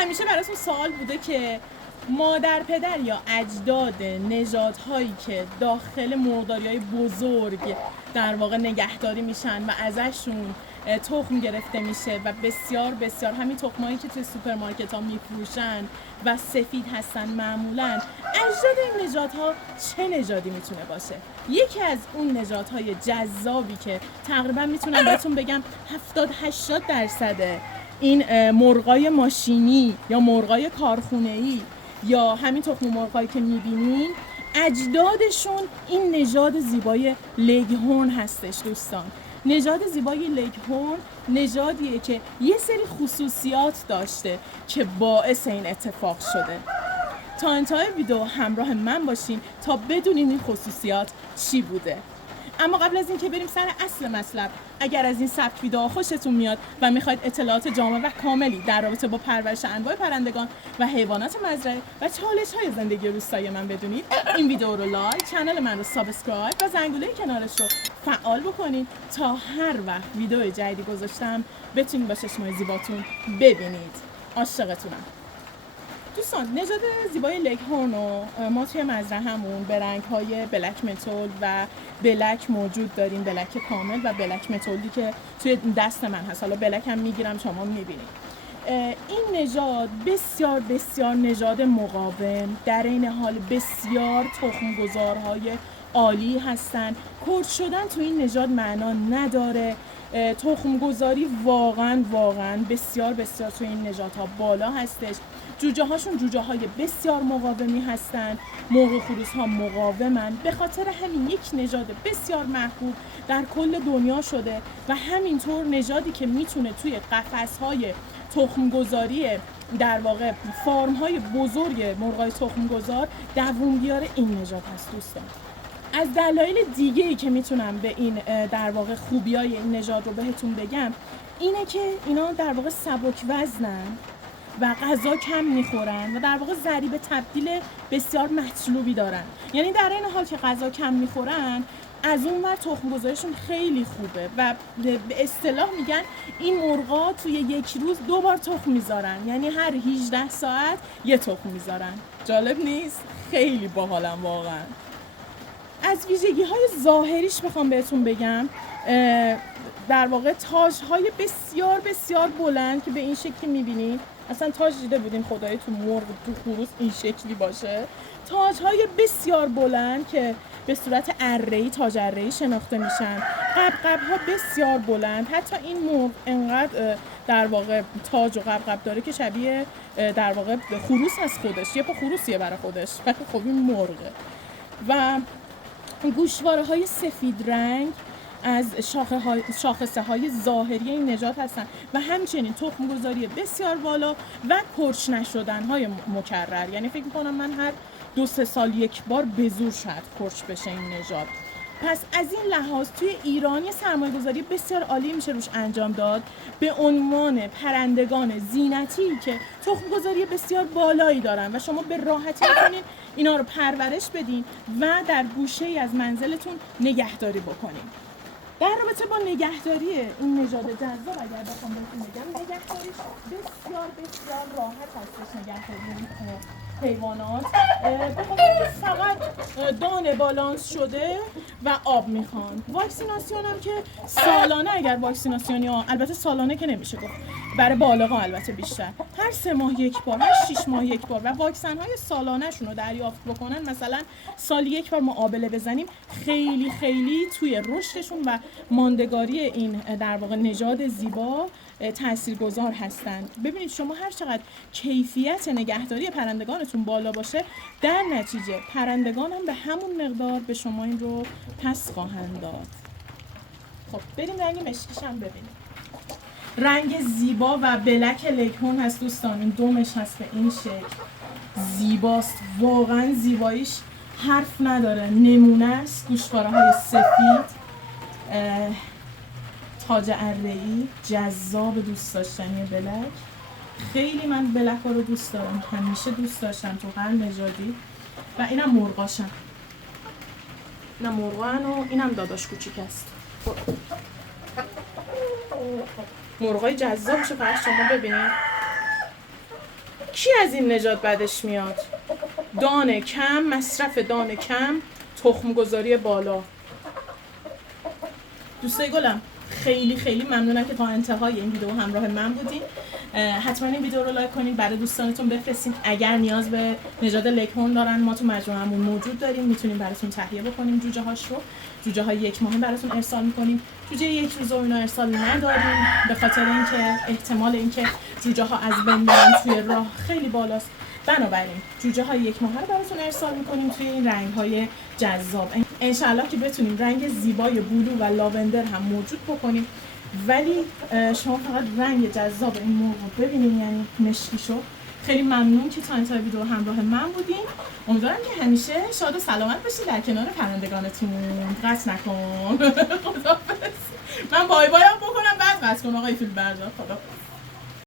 همیشه براتون سوال بوده که مادر پدر یا اجداد نژادهایی که داخل مرغداری‌های بزرگ در واقع نگهداری میشن و ازشون تخم گرفته میشه و بسیار بسیار همین تخمایی که توی سوپرمارکت ها میفروشن و سفید هستن معمولا، اجداد این نژادها چه نژادی میتونه باشه؟ یکی از اون نژادهای جذابی که تقریبا میتونم بهتون بگم 70-80% این مرغای ماشینی یا مرغای کارخونه‌ای یا همین تخم مرغایی که میبینین اجدادشون این نژاد زیبای لگهورن هستش دوستان. نژاد زیبای لگهورن نژادیه که یه سری خصوصیات داشته که باعث این اتفاق شده. تا انتهای ویدیو همراه من باشین تا بدونین این خصوصیات چی بوده. اما قبل از اینکه بریم سر اصل مطلب، اگر از این سبک ویدیوها خوشتون میاد و میخواید اطلاعات جامع و کاملی در رابطه با پرورش انواع پرندگان و حیوانات مزرعه و چالش‌های زندگی روستایی من بدونید، این ویدیو رو لایک، کانال من رو سابسکرایب و زنگوله کنارش رو فعال بکنید تا هر وقت ویدیو جدیدی گذاشتم بتونید با چشمای زیباتون ببینید. عاشقتونم. دوستان، نژاد زیبای لگهورن رو ما توی مزرعه‌مون به رنگ‌های بلک متول و بلک موجود داریم، بلک کامل و بلک متولی که توی دست من هست. حالا بلک هم میگیرم شما میبینید. این نژاد بسیار بسیار نژاد مقاوم، در این حال بسیار تخم‌گذارهای عالی هستن. کرد شدن تو این نژاد معنا نداره. تخم‌گذاری واقعا بسیار بسیار تو این نژادها بالا هستش. جوجه هاشون جوجه های بسیار مقاومی هستن. مرغ خروس ها مقاومن. به خاطر همین یک نژاد بسیار محبوب در کل دنیا شده و همینطور نژادی که میتونه توی قفس های تخم‌گذاری در واقع فارم های بزرگ مرغای تخم‌گذار دووم بیاره این نژاد هست دوستان. از دلایل دیگه ای که میتونم به این در واقع خوبیای این نژاد رو بهتون بگم اینه که اینا در واقع سبک وزنن و غذا کم میخورن و در واقع ضریب تبدیل بسیار مطلوبی دارن. یعنی در این حال که غذا کم میخورن، از اون ور تخم گذاریشون خیلی خوبه و به اصطلاح میگن این مرغا توی یک روز 2 بار تخم میذارن، یعنی هر 18 ساعت یه تخم میذارن. جالب نیست؟ خیلی باحالن واقعا. از ویژگی‌های ظاهریش بخوام بهتون بگم، در واقع تاج‌های بسیار بسیار بلند که به این شکلی می‌بینید. اصلا تاج دیده بودین خدای تو مرغ تو خروس این شکلی باشه؟ تاج‌های بسیار بلند که به صورت اره‌ای، تاج اره‌ای شناخته میشن. قبقب‌ها بسیار بلند. حتی این مرغ انقدر در واقع تاج و قبقب داره که شبیه در واقع خروس از خودش، یه پا خروسیه برای خودش. خب این مرغه. و گوشواره‌های سفید رنگ از شاخصه های ظاهری این نژاد هستن و همچنین تخم‌گذاری بسیار بالا و کرچ نشدن های مکرر. یعنی فکر می‌کنم من هر 2-3 سال یک بار به زور شاید کرچ بشه این نژاد. پس از این لحاظ توی ایران یه سرمایه‌گذاری بسیار عالی میشه روش انجام داد به عنوان پرندگان زینتی که تخم‌گذاری بسیار بالایی دارن و شما به راحتی میتونین اینا رو پرورش بدین و در گوشه‌ای از منزلتون نگهداری بکنین. در رابطه با نگهداری این نژاد جذاب اگر بخوام بهتون بگم، نگهداریش بسیار بسیار راحت هستش. نگهداری این حیوانات بخاطر اینکه فقط دانه بالانس شده و آب میخوان. واکسیناسیون هم که سالانه، اگر واکسیناسیونی البته سالانه که نمیشه گفت، برای بالغا البته بیشتر، هر 3 ماه یک بار، هر 6 ماه یک بار و واکسن های سالانه شون رو دریافت بکنن، مثلا سال یک بار معابله بزنیم، خیلی خیلی توی رشدشون و ماندگاری این در واقع نژاد زیبا تاثیرگذار هستند. ببینید شما هر چقدر کیفیت نگهداری پرندگانتون بالا باشه، در نتیجه پرندگان هم به همون مقدار به شما این رو پس خواهند داد. خب بریم رنگ مشکیش هم ببینیم. رنگ زیبا و بلک لگهورن هست دوستان. این دومش هست به این شکل، زیباست واقعا. زیباییش حرف نداره، نمونه است. گوشواره های سفید، تاج اره‌ای، جذاب، دوست داشتنی بلک. خیلی من بلک ها رو دوست دارم، همیشه دوست داشتم تو هر نژادی. و اینم مرغاشم، اینم مرغان و اینم داداش کوچیک است. مرغای جذابشو فقط شما ببینید. کی از این نژاد بدش میاد؟ دانه کم، مصرف دانه کم، تخم گذاری بالا. دوستای گلم خیلی خیلی ممنونم که تا انتهای این ویدیو همراه من بودین. حتما این ویدیو رو لایک کنید، برای دوستانتون بفرستین. اگر نیاز به نژاد لگ‌هورن دارن ما تو مجموعه‌مون موجود داریم، میتونیم براتون تهیه بکنیم جوجه هاش رو. جوجه های 1 ماهه براتون ارسال میکنیم. جوجه 1 روزه اینا ارسال نداریم به خاطر اینکه احتمال اینکه جوجه ها از بین برن توی راه خیلی بالاست. بنابراین جوجه های 1 ماهه رو براتون ارسال میکنیم توی این رنگ های جذاب. انشالله که بتونیم رنگ زیبای بلو و لاوندر هم موجود بکنیم، ولی شما فقط رنگ جذاب این مرغ رو ببینید، یعنی مشکیشو. خیلی ممنون که تا انتهای ویدیو همراه من بودین. امیدوارم که همیشه شاد و سلامت باشید در کنار پرندگانتون. قطع نکن. خداحافظ. من بای بای هم بکنم بعد قطع کن آقای فیلم بردار. خداحافظ.